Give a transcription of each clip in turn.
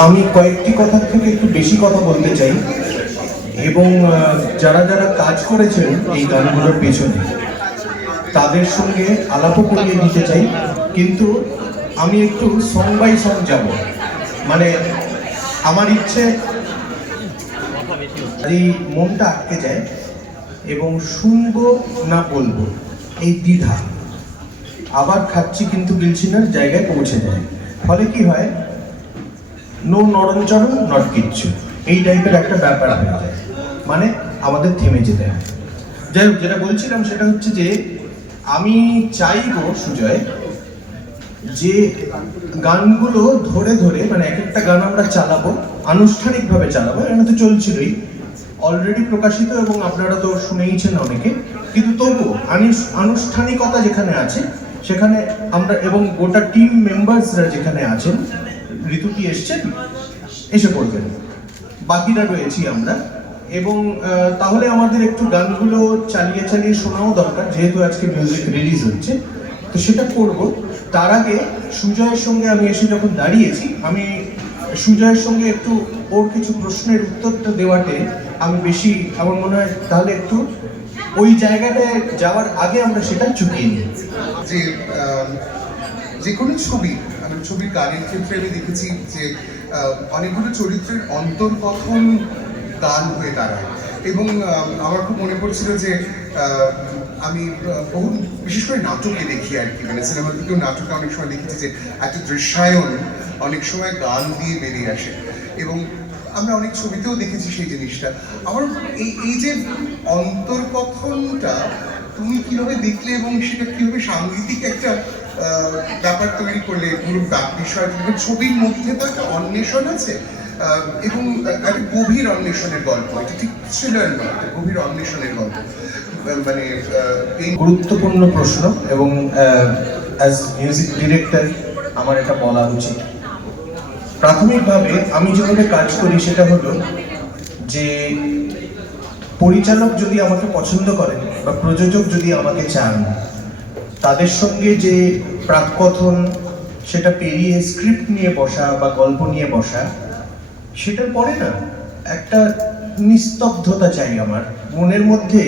আমি কয়েকটি কথা থেকে একটু বেশি কথা বলতে চাই এবং যারা যারা কাজ করেছেন এই গানগুলোর পেছনে তাদের সঙ্গে আলাপও করিয়ে দিতে চাই, কিন্তু আমি একটু সং বাই সং যাব। মানে আমার ইচ্ছে এই মনটা আটকে যায় এবং শুনবো না বলবো এই দ্বিধা, আবার খাচ্ছি কিন্তু গিলছি না জায়গায় পৌঁছে যায়। ফলে কি হয়, নো নরমচরণ নট কিচ্ছু, এই টাইপের একটা ব্যাপার হয়ে যায়, মানে আমাদের থেমে যেতে হয়। যাই হোক, যেটা বলছিলাম সেটা হচ্ছে যে আমি চাইবো সুজয় যে গানগুলো ধরে ধরে, মানে এক একটা গান আমরা চালাবো, আনুষ্ঠানিকভাবে চালাবো, এটা তো চলছিলই, অলরেডি প্রকাশিত এবং আপনারা তো শুনেইছেন অনেকে, কিন্তু তবু আনুষ্ঠানিকতা যেখানে আছে সেখানে আমরা, এবং গোটা টিম মেম্বার্সরা যেখানে আছেন, ঋতুটি এসছেন, এসে পড়বেন, বাকিরা রয়েছি আমরা, এবং তাহলে আমাদের একটু গানগুলো চালিয়ে চালিয়ে শোনাও দরকার, যেহেতু আজকে মিউজিক রিলিজ হচ্ছে, তো সেটা করব। তার আগে সুজয়ের সঙ্গে আমি এসে যখন দাঁড়িয়েছি, আমি সুজয়ের সঙ্গে একটু ওর কিছু প্রশ্নের উত্তরটা দেওয়াতে আমি বেশি, আমার মনে হয় তাহলে একটু ওই জায়গাটায় যাওয়ার আগে আমরা সেটা চুকিয়ে নিই। যে কোনো ছবি, আমি ছবির গানের ক্ষেত্রে আমি দেখেছি যে অনেকগুলো চরিত্রের অন্তর্কথন গান হয়ে দাঁড়ায়, এবং আমার খুব মনে পড়ছিল যে আমি বহু বিশেষ করে নাটকে দেখি আর কি, মানে সিনেমা থেকেও নাটকে অনেক সময় দেখেছি যে একটা দৃশ্যায়ন অনেক সময় গান দিয়ে বেরিয়ে আসে, এবং আমরা অনেক ছবিতেও দেখেছি সেই জিনিসটা। আমার এই যে অন্তর্কথনটা তুমি কিভাবে দেখলে এবং সেটা কিভাবে সাংগীতিক একটা ব্যাপার তৈরি করলে, পুরো বিষয় ছবির মধ্যে তো একটা অন্বেষণ আছে, এবং একটা গভীর অন্বেষণের গল্প, এটা ঠিক থ্রিলার নয়, একটা গভীর অন্বেষণের গল্প, মানে গুরুত্বপূর্ণ প্রশ্ন, এবং অ্যাজ মিউজিক ডিরেক্টর আমার এটা বলা উচিত। প্রাথমিকভাবে আমি যেভাবে কাজ করি সেটা হলো যে পরিচালক যদি আমাকে পছন্দ করেন বা প্রযোজক যদি আমাকে চান, তাদের সঙ্গে যে প্রাককথন সেটা পেরিয়ে স্ক্রিপ্ট নিয়ে বসা বা গল্প নিয়ে বসা, সেটার পরে না একটা নিস্তব্ধতা চাই আমার মনের মধ্যে,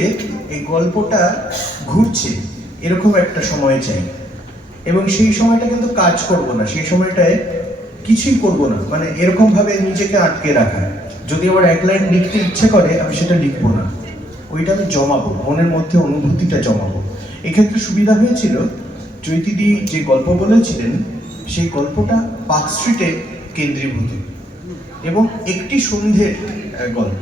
এই গল্পটা ঘুরছে এরকম একটা সময় চাই, এবং সেই সময়টা কিন্তু কাজ করব না, সেই সময়টায় কিছুই করব না, মানে এরকম ভাবে নিজেকে আটকে রাখা। যদি আমার এক লাইন লিখতে ইচ্ছে করে আমি সেটা লিখবো না, ওইটা আমি জমাবো, মনের মধ্যে অনুভূতিটা জমাবো। এক্ষেত্রে সুবিধা হয়েছিল, চৈতিদি যে গল্প বলেছিলেন সেই গল্পটা পার্ক স্ট্রিটে কেন্দ্রীভূত এবং একটি সন্ধ্যের গল্প।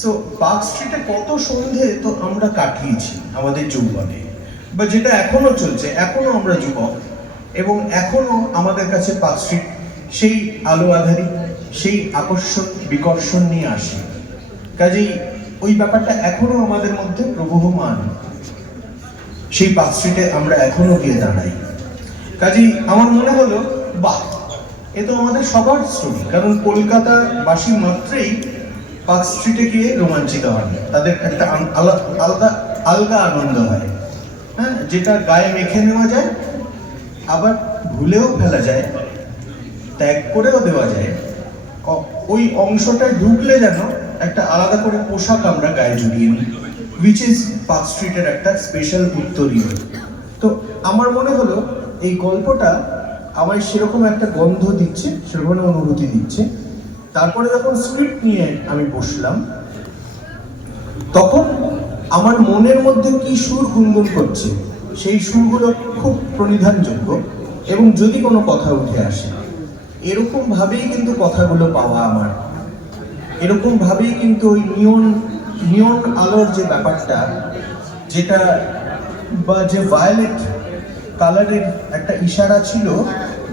সো পার্ক স্ট্রিটে কত সন্ধ্যে তো আমরা কাটিয়েছি আমাদের যৌবনে, বা যেটা এখনো চলছে, এখনো আমরা যুবক, এবং এখনো আমাদের কাছে পার্ক স্ট্রিট সেই আলো আধারি, সেই আকর্ষণ বিকর্ষণ নিয়ে আসে। কাজেই ওই ব্যাপারটা এখনো আমাদের মধ্যে প্রবহমান, সেই পার্ক স্ট্রিটে আমরা এখনো গিয়ে দাঁড়াই। কাজেই আমার মনে হলো, বাহ, এ তো আমাদের সবার স্টোরি, কারণ কলকাতাবাসী মাত্রই পার্ক স্ট্রিটে গিয়ে রোমাঞ্চিত হন, তাদের একটা আলগা আনন্দ হয়, হ্যাঁ, যেটা গায়ে মেখে নেওয়া যায়, আবার ভুলেও ফেলা যায়, ত্যাগ করেও দেওয়া যায়। ওই অংশটায় ঢুকলে যেন একটা আলাদা করে পোশাক আমরা গায়ে জড়িয়ে নিই, উইচ ইজ পার্ক স্ট্রিটের একটা স্পেশাল উত্তরীয়। তো আমার মনে হলো এই গল্পটা আমায় সেরকম একটা গন্ধ দিচ্ছে, সেরকম অনুভূতি দিচ্ছে। তারপরে যখন স্ক্রিপ্ট নিয়ে আমি বসলাম, তখন আমার মনের মধ্যে কি সুর গুনগুন করছে, সেই সুরগুলো খুব প্রণিধানযোগ্য, এবং যদি কোনো কথা উঠে আসে এরকম ভাবেই কিন্তু কথাগুলো পাওয়া আমার, এরকম ভাবেই কিন্তু ওই নিয়ন আলোর যে ব্যাপারটা, যেটা বা যে ভায়োলেট কালারের একটা ইশারা ছিল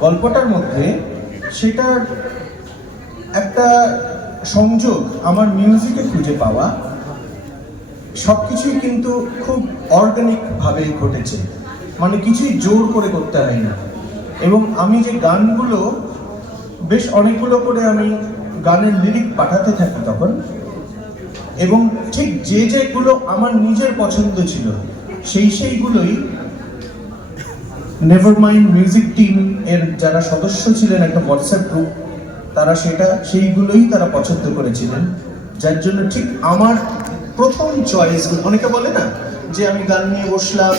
গল্পটার মধ্যে, সেটার একটা সংযোগ আমার মিউজিকে খুঁজে পাওয়া, সবকিছুই কিন্তু খুব অর্গানিক ভাবে ঘটেছে, মানে কিছুই জোর করে করতে হয় না। এবং আমি যে গানগুলো, বেশ অনেকগুলো করে আমি গানের লিরিক পাঠাতে থাকি তখন, এবং ঠিক যেগুলো আমার নিজের পছন্দ ছিল সেইগুলোই নেভারমাইন্ড মিউজিক টিম এর যারা সদস্য ছিলেন, একটা হোয়াটসঅ্যাপ গ্রুপ, তারা সেইগুলোই তারা পছন্দ করেছিলেন, যার জন্য ঠিক আমার প্রথম চয়েসগুলো, অনেকে বলে না যে আমি গান নিয়ে বসলাম,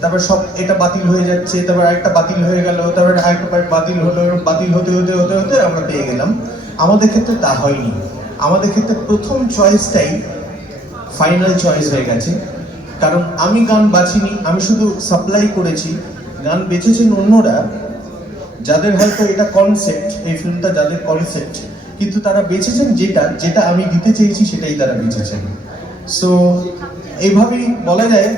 তারপর সব এটা বাতিল হয়ে যাচ্ছে, তারপর আরেকটা বাতিল হয়ে গেল, তারপর আরেকবার বাতিল হলো, বাতিল হতে হতে হতে হতে আমরা পেয়ে গেলাম। আমাদের ক্ষেত্রে তা হয়নি। আমাদের ক্ষেত্রে প্রথম চয়েসটাই ফাইনাল চয়েস হয়ে গেছে, কারণ আমি গান বাছিনি, আমি শুধু সাপ্লাই করেছি, গান বেছেছেন অন্যরা, যাদের হয়তো এটা কনসেপ্ট, এই ফিল্মটা যাদের কনসেপ্ট, কিন্তু তারা বেছেছেন যেটা যেটা আমি দিতে চেয়েছি সেটাই তারা বেছেছেন। সো এইভাবেই বলা যায়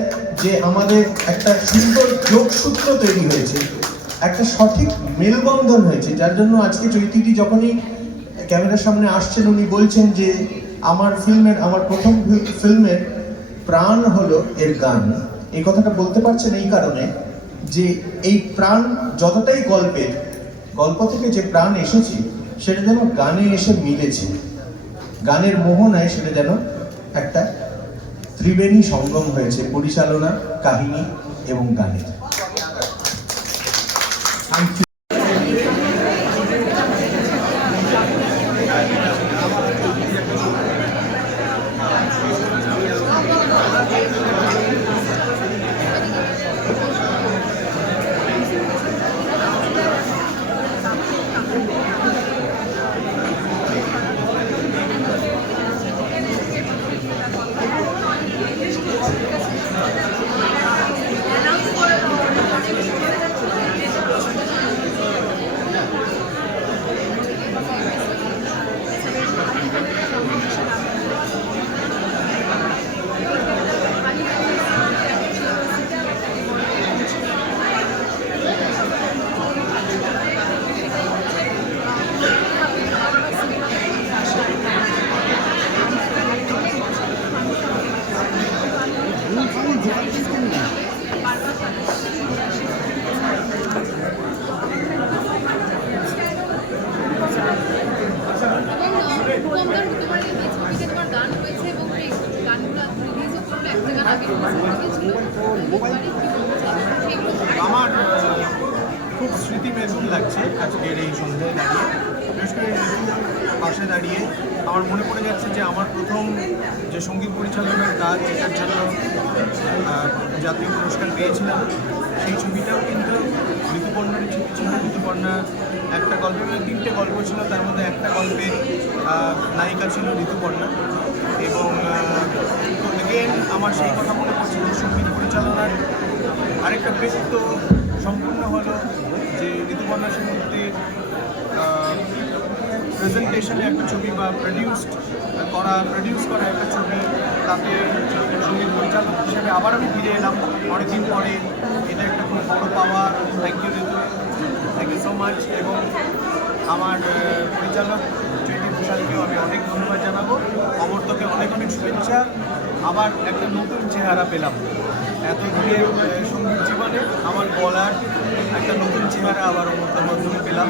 যে আমাদের একটা সুন্দর যোগসূত্র তৈরি হয়েছে, একটা সঠিক মেলবন্ধন হয়েছে, যার জন্য আজকে চৈতিটি যখনই ক্যামেরার সামনে আসছেন উনি বলছেন যে আমার প্রথম ফিল্মের প্রাণ হলো এর গান। এই কথাটা বলতে পারছেন এই কারণে যে এই প্রাণ যতটাই গল্প থেকে যে প্রাণ এসেছে সেটা যেন গানে এসে মিলেছে, গানের মোহনায় সেটা যেন একটা ত্রিবেণী সঙ্গম হয়েছে, পরিচালনা, কাহিনী এবং গানের। আমার খুব স্মৃতিমেধুর লাগছে আজকের এই সন্ধ্যায় দাঁড়িয়ে, বিশেষ করে পাশে দাঁড়িয়ে আমার মনে পড়ে যাচ্ছে যে আমার প্রথম যে সঙ্গীত পরিচালনার কাজ, যেটার জন্য জাতীয় পুরস্কার পেয়েছিলাম, সেই ছবিটাও কিন্তু ঋতুপর্ণার ছবি ছিল। ঋতুপর্ণা একটা গল্পের মধ্যে 3টে গল্প ছিল, তার মধ্যে একটা গল্পে নায়িকা ছিল ঋতুপর্ণা। এবং এগেন আমার সেই কথা মনে পড়ছে যে সঙ্গীত পরিচালনার আরেকটা কৃতিত্ব সম্পূর্ণ হলো যে ঋতুপর্ণা সেনগুপ্তের প্রেজেন্টেশনে একটা ছবি বা প্রডিউস করা একটা ছবি, তাতে সঙ্গীত পরিচালক হিসেবে আবার আমি ফিরে এলাম অনেকদিন পরে। এটা একটা খুব বড় পাওয়া। Thank you Ritu, thank you so much. এবং আমার পরিচালক চৈতি ঘোষালকেও আমি অনেক ধন্যবাদ জানাবো। অমর্ত্যকে অনেক অনেক শুভেচ্ছা। আবার একটা নতুন চেহারা পেলাম এত দূরে সঙ্গীত জীবনে, আমার গলার একটা নতুন চেহারা আবার অমর্ত্যের মাধ্যমে পেলাম।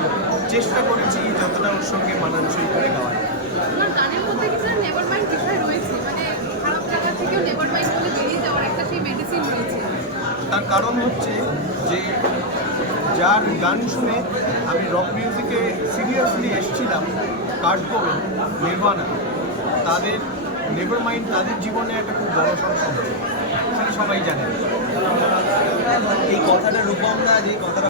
চেষ্টা করেছি যতটা ওর সঙ্গে মানানসই করে গাওয়ার। তার কারণ হচ্ছে যে যার গান শুনে আমি রক মিউজিকে সিরিয়াসলি এসেছিলাম, কার্ডকোবেন, নির্বাণা, তাদের নেভারমাইন্ড তাদের জীবনে একটা খুব বড় সংকট, সেটা সবাই জানে। এই কথাটা রূপম দা যে কথাটা